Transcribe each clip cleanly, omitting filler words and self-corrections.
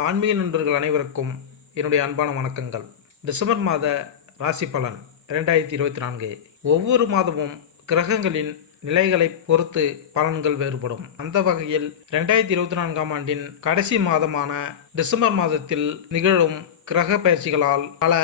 ஆன்மீக நண்பர்கள் அனைவருக்கும் என்னுடைய அன்பான வணக்கங்கள். டிசம்பர் மாத ராசி பலன் 2024. ஒவ்வொரு மாதமும் கிரகங்களின் நிலைகளை பொறுத்து பலன்கள் வேறுபடும். அந்த வகையில் 2024ஆம் ஆண்டின் கடைசி மாதமான டிசம்பர் மாதத்தில் நிகழும் கிரக பயிற்சிகளால் பல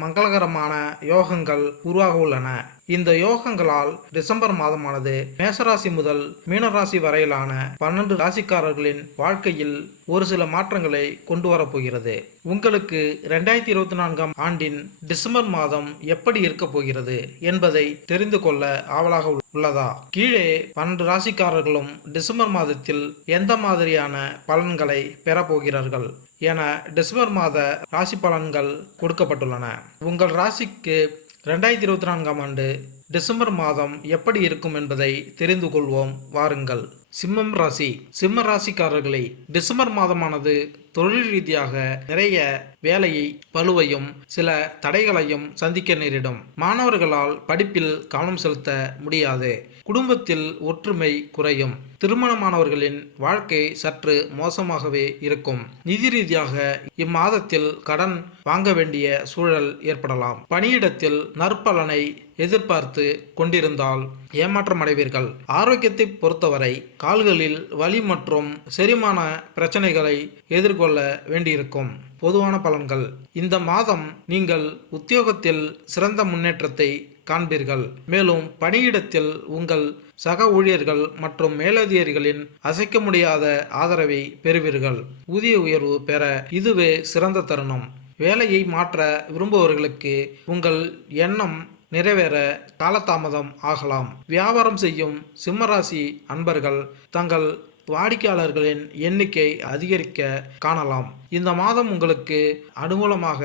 மங்களகரமான யோகங்கள் உருவாக உள்ளன. இந்த யோகங்களால் டிசம்பர் மாதமானது மேசராசி முதல் மீனராசி வரையிலான 12 ராசிக்காரர்களின் வாழ்க்கையில் ஒரு சில மாற்றங்களை கொண்டு வரப்போகிறது. உங்களுக்கு 2024ஆம் ஆண்டின் டிசம்பர் மாதம் எப்படி இருக்க போகிறது என்பதை தெரிந்து கொள்ள ஆவலாக உள்ளதா? கீழே 12 ராசிக்காரர்களும் டிசம்பர் மாதத்தில் எந்த மாதிரியான பலன்களை பெறப்போகிறார்கள் என டிசம்பர் மாத ராசி பலன்கள் கொடுக்கப்பட்டுள்ளன. உங்கள் ராசிக்கு 2024ஆம் ஆண்டு டிசம்பர் மாதம் எப்படி இருக்கும் என்பதை தெரிந்து கொள்வோம் வாருங்கள். சிம்மம் ராசி. சிம்ம ராசிக்காரர்களை டிசம்பர் மாதமானது தொழில் ரீதியாக நிறைய வேலையை பளுவையும் சில தடைகளையும் சந்திக்க நேரிடும். மாணவர்களால் படிப்பில் கவனம் செலுத்த முடியாது. குடும்பத்தில் ஒற்றுமை குறையும். திருமணமானவர்களின் வாழ்க்கை சற்று மோசமாகவே இருக்கும். நிதி ரீதியாக இம்மாதத்தில் கடன் வாங்க வேண்டிய சூழல் ஏற்படலாம். பணியிடத்தில் நற்பலனை எதிர்பார்த்து கொண்டிருந்தால் ஏமாற்றம் அடைவீர்கள். ஆரோக்கியத்தை பொறுத்தவரை கால்களில் வலி மற்றும் செரிமான பிரச்சனைகளை எதிர்கொள்ள வேண்டியிருக்கும். பொதுவான பலன்கள். இந்த மாதம் நீங்கள் உத்தியோகத்தில் சிறந்த முன்னேற்றத்தை காண்பீர்கள். மேலும் பணியிடத்தில் உங்கள் சக ஊழியர்கள் மற்றும் மேலதிகாரிகளின் அசைக்க முடியாத ஆதரவை பெறுவீர்கள். ஊதிய உயர்வு பெற இதுவே சிறந்த தருணம். வேலையை மாற்ற விரும்புபவர்களுக்கு உங்கள் எண்ணம் நிறைவேற காலதாமதம் ஆகலாம். வியாபாரம் செய்யும் சிம்மராசி அன்பர்கள் தங்கள் வாடிக்கையாளர்களின் எண்ணிக்கை அதிகரிக்க காணலாம். இந்த மாதம் உங்களுக்கு அனுகூலமாக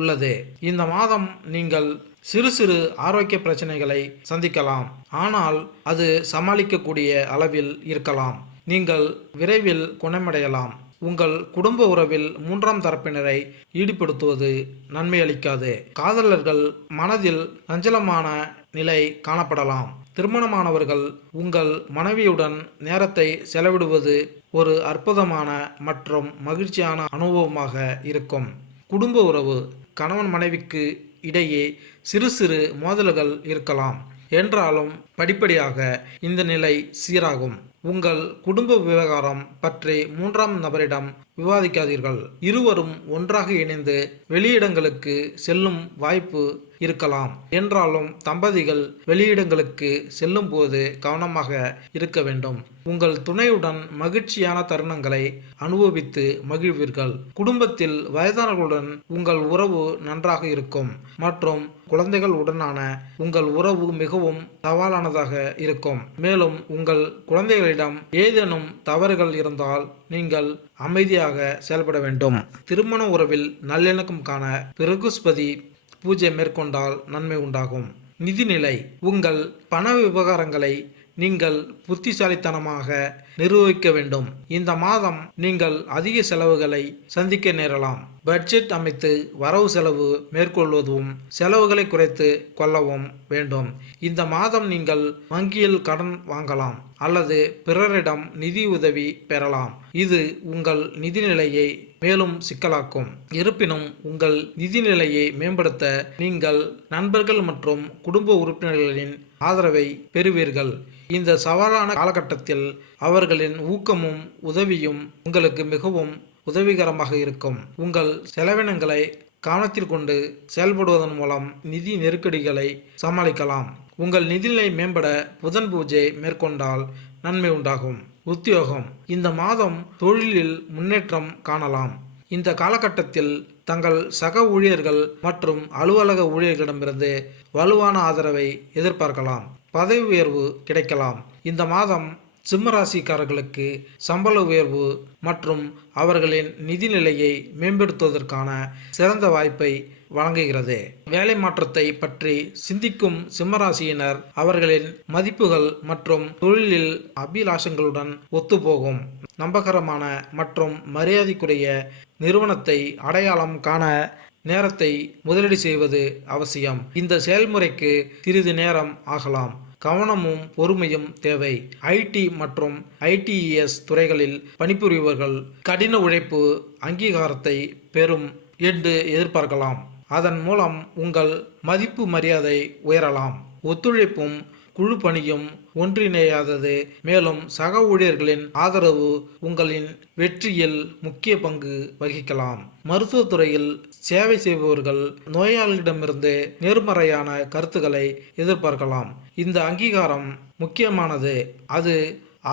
உள்ளது. இந்த மாதம் நீங்கள் சிறு சிறு ஆரோக்கிய பிரச்சனைகளை சந்திக்கலாம். ஆனால் அது சமாளிக்கக்கூடிய அளவில் இருக்கலாம். நீங்கள் விரைவில் குணமடையலாம். உங்கள் குடும்ப உறவில் 3ஆம் தரப்பினரை ஈடுபடுத்துவது நன்மை அளிக்காது. காதலர்கள் மனதில் சஞ்சலமான நிலை காணப்படலாம். திருமணமானவர்கள் உங்கள் மனைவியுடன் நேரத்தை செலவிடுவது ஒரு அற்புதமான மற்றும் மகிழ்ச்சியான அனுபவமாக இருக்கும். குடும்ப உறவு. கணவன் மனைவிக்கு இடையே சிறு சிறு மோதல்கள் இருக்கலாம். என்றாலும் படிப்படியாக இந்த நிலை சீராகும். உங்கள் குடும்ப விவகாரம் பற்றி 3ஆம் நபரிடம் விவாதிக்காதீர்கள். இருவரும் ஒன்றாக இணைந்து வெளியிடங்களுக்கு செல்லும் வாய்ப்பு இருக்கலாம். என்றாலும் தம்பதிகள் வெளியிடங்களுக்கு செல்லும் போது கவனமாக இருக்க வேண்டும். உங்கள் துணையுடன் மகிழ்ச்சியான தருணங்களை அனுபவித்து மகிழ்வீர்கள். குடும்பத்தில் வயதானவர்களுடன் உங்கள் உறவு நன்றாக இருக்கும் மற்றும் குழந்தைகள் உடனான உங்கள் உறவு மிகவும் சவாலானதாக இருக்கும். மேலும் உங்கள் குழந்தைகளிடம் ஏதேனும் தவறுகள் இருந்தால் நீங்கள் அமைதியாக செயல்பட வேண்டும். திருமண உறவில் நல்லிணக்கம் காண பிருகுஸ்பதி பூஜை மேற்கொண்டால் நன்மை உண்டாகும். நிதிநிலை. உங்கள் பண விவகாரங்களை நீங்கள் புத்திசாலித்தனமாக நிர்வகிக்க வேண்டும். இந்த மாதம் நீங்கள் அதிக செலவுகளை சந்திக்க நேரலாம். பட்ஜெட் அமைத்து வரவு செலவு மேற்கொள்வதும் செலவுகளை குறைத்து கொள்ளவும் வேண்டும். இந்த மாதம் நீங்கள் வங்கியில் கடன் வாங்கலாம் அல்லது பிறரிடம் நிதி உதவி பெறலாம். இது உங்கள் நிதிநிலையை மேலும் சிக்கலாக்கும். இருப்பினும் உங்கள் நிதிநிலையை மேம்படுத்த நீங்கள் நண்பர்கள் மற்றும் குடும்ப உறுப்பினர்களின் ஆதரவை பெறுவீர்கள். இந்த சவாலான காலகட்டத்தில் அவர்களின் ஊக்கமும் உதவியும் உங்களுக்கு மிகவும் உதவிகரமாக இருக்கும். உங்கள் செலவினங்களை கவனத்தில் கொண்டு செயல்படுவதன் மூலம் நிதி நெருக்கடிகளை சமாளிக்கலாம். உங்கள் நிதிநிலை மேம்பட புதன் பூஜை மேற்கொண்டால் நன்மை உண்டாகும். உத்தியோகம். இந்த மாதம் தொழிலில் முன்னேற்றம் காணலாம். இந்த காலகட்டத்தில் தங்கள் சக ஊழியர்கள் மற்றும் அலுவலக ஊழியர்களிடமிருந்து வலுவான ஆதரவை எதிர்பார்க்கலாம். பதவி உயர்வு கிடைக்கலாம். இந்த மாதம் சிம்மராசிக்காரர்களுக்கு சம்பள உயர்வு மற்றும் அவர்களின் நிதிநிலையை மேம்படுத்துவதற்கான சிறந்த வாய்ப்பை வழங்குகிறது. வேலை மாற்றத்தை பற்றி சிந்திக்கும் சிம்மராசியினர் அவர்களின் மதிப்புகள் மற்றும் தொழிலில் அபிலாஷங்களுடன் ஒத்துப்போகும். நம்பகரமான மற்றும் மரியாதைக்குரிய நிறுவனத்தை அடையாளம் காண நேரத்தை முதலீடு செய்வது அவசியம். இந்த செயல்முறைக்கு சிறிது நேரம் ஆகலாம். கவனமும் பொறுமையும் தேவை. ஐடி மற்றும் ஐடிஇஎஸ் துறைகளில் பணிபுரிபவர்கள் கடின உழைப்பு அங்கீகாரத்தை பெறும் என்று எதிர்பார்க்கலாம். அதன் மூலம் உங்கள் மதிப்பு மரியாதை உயரலாம். ஒத்துழைப்பும் குழு பணியும் ஒன்றிணையாதது. மேலும் சக ஊழியர்களின் ஆதரவு உங்களின் வெற்றியில் முக்கிய பங்கு வகிக்கலாம். மருத்துவத்துறையில் சேவை செய்பவர்கள் நோயாளியிடமிருந்து நேர்மறையான கருத்துக்களை எதிர்பார்க்கலாம். இந்த அங்கீகாரம் முக்கியமானது. அது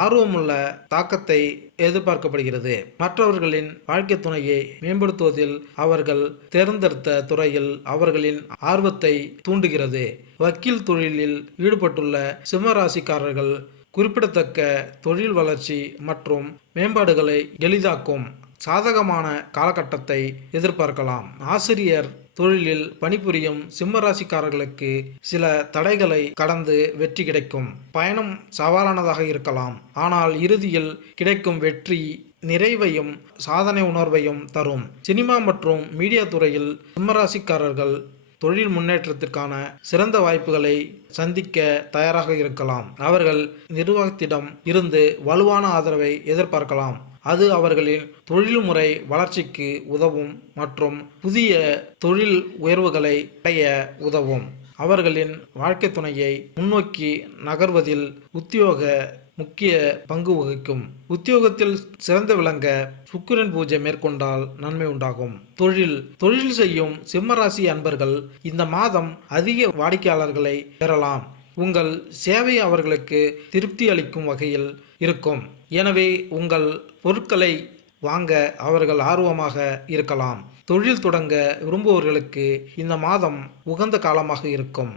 ஆர்வமுள்ள தாக்கத்தை எதிர்பார்க்கப்படுகிறது. மற்றவர்களின் வாழ்க்கை துணையை மேம்படுத்துவதில் அவர்கள் தேர்ந்தெடுத்த துறையில் அவர்களின் ஆர்வத்தை தூண்டுகிறது. வக்கீல் தொழிலில் ஈடுபட்டுள்ள சிம்மராசிக்காரர்கள் குறிப்பிடத்தக்க தொழில் வளர்ச்சி மற்றும் மேம்பாடுகளை எளிதாக்கும் சாதகமான காலகட்டத்தை எதிர்பார்க்கலாம். ஆசிரியர் தொழிலில் பணிபுரியும் சிம்மராசிக்காரர்களுக்கு சில தடைகளை கடந்து வெற்றி கிடைக்கும். பயணம் சவாலானதாக இருக்கலாம், ஆனால் இறுதியில் கிடைக்கும் வெற்றி நிறைவையும் சாதனை உணர்வையும் தரும். சினிமா மற்றும் மீடியா துறையில் சிம்மராசிக்காரர்கள் தொழில் முன்னேற்றத்திற்கான சிறந்த வாய்ப்புகளை சந்திக்க தயாராக இருக்கலாம். அவர்கள் நிர்வாகத்திடம் இருந்து வலுவான ஆதரவை எதிர்பார்க்கலாம். அது அவர்களின் தொழில்முறை வளர்ச்சிக்கு உதவும் மற்றும் புதிய தொழில் உயர்வுகளை அடைய உதவும். அவர்களின் வாழ்க்கை துணையை முன்னோக்கி நகர்வதில் உத்தியோக முக்கிய பங்கு வகிக்கும். உத்தியோகத்தில் சிறந்து விளங்க சுக்கிரன் பூஜை மேற்கொண்டால் நன்மை உண்டாகும். தொழில் செய்யும் சிம்மராசி அன்பர்கள் இந்த மாதம் அதிக வாடிக்கையாளர்களை பெறலாம். உங்கள் சேவை அவர்களுக்கு திருப்தி அளிக்கும் வகையில் இருக்கும். எனவே உங்கள் பொருட்களை வாங்க அவர்கள் ஆர்வமாக இருக்கலாம். தொழில் தொடங்க விரும்புபவர்களுக்கு இந்த மாதம் உகந்த காலமாக இருக்கும்.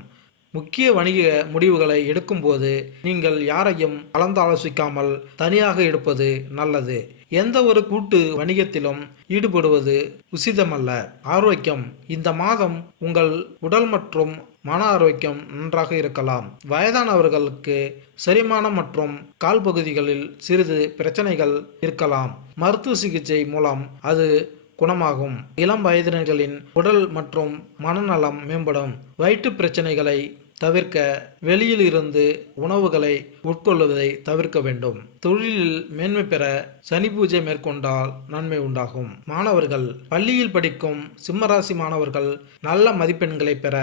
முக்கிய வணிக முடிவுகளை எடுக்கும்போது நீங்கள் யாரையும் கலந்தாலோசிக்காமல் தனியாக எடுப்பது நல்லது. எந்த ஒரு கூட்டு வணிகத்திலும் ஈடுபடுவது உசிதமல்ல. ஆரோக்கியம் இந்த மாதம் உங்கள் உடல் மற்றும் மன ஆரோக்கியம் நன்றாக இருக்கலாம். வயதானவர்களுக்கு செரிமானம் மற்றும் கால் பகுதிகளில் சிறிது பிரச்சனைகள் இருக்கலாம். மருத்துவ சிகிச்சை மூலம் அது குணமாகும். இளம் வயதினர்களின் உடல் மற்றும் மனநலம் மேம்படும். வயிற்று பிரச்சனைகளை தவிர்க்க வெளியில் இருந்து உணவுகளை உட்கொள்வதை தவிர்க்க வேண்டும். தொழிலில் மேன்மை பெற சனி பூஜை மேற்கொண்டால் நன்மை உண்டாகும். மாணவர்கள் பள்ளியில் படிக்கும் சிம்மராசி மாணவர்கள் நல்ல மதிப்பெண்களை பெற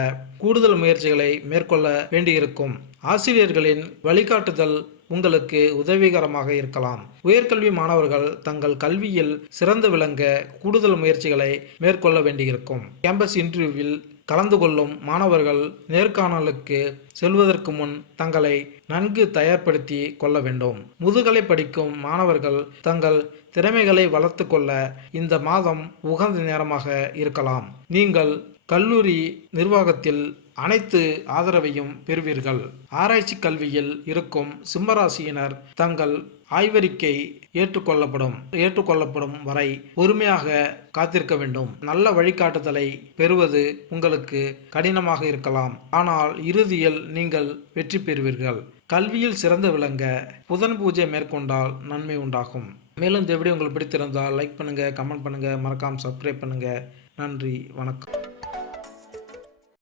கூடுதல் முயற்சிகளை மேற்கொள்ள வேண்டியிருக்கும். ஆசிரியர்களின் வழிகாட்டுதல் உங்களுக்கு உதவிகரமாக இருக்கலாம். உயர்கல்வி மாணவர்கள் தங்கள் கல்வியில் சிறந்து விளங்க கூடுதல் முயற்சிகளை மேற்கொள்ள வேண்டியிருக்கும். கேம்பஸ் இன்டர்வியூவில் கலந்து கொள்ளும் மாணவர்கள் நேர்காணலுக்கு செல்வதற்கு முன் தங்களை நன்கு தயார்படுத்தி கொள்ள வேண்டும். முதுகலை படிக்கும் மாணவர்கள் தங்கள் திறமைகளை வளர்த்து கொள்ள இந்த மாதம் உகந்த நேரமாக இருக்கலாம். நீங்கள் கல்லூரி நிர்வாகத்தில் அனைத்து ஆதரவையும் பெறுவீர்கள். ஆராய்ச்சி கல்வியில் இருக்கும் சிம்மராசியினர் தங்கள் ஆய்வறிக்கை ஏற்றுக்கொள்ளப்படும் வரை பொறுமையாக காத்திருக்க வேண்டும். நல்ல வழிகாட்டுதலை பெறுவது உங்களுக்கு கடினமாக இருக்கலாம், ஆனால் இறுதியில் நீங்கள் வெற்றி பெறுவீர்கள். கல்வியில் சிறந்து விளங்க புதன் பூஜை மேற்கொண்டால் நன்மை உண்டாகும். மேலும் இந்த வீடியோ உங்களுக்கு பிடித்திருந்தால் லைக் பண்ணுங்க, கமெண்ட் பண்ணுங்க, மறக்காம சப்ஸ்கிரைப் பண்ணுங்க. நன்றி, வணக்கம்.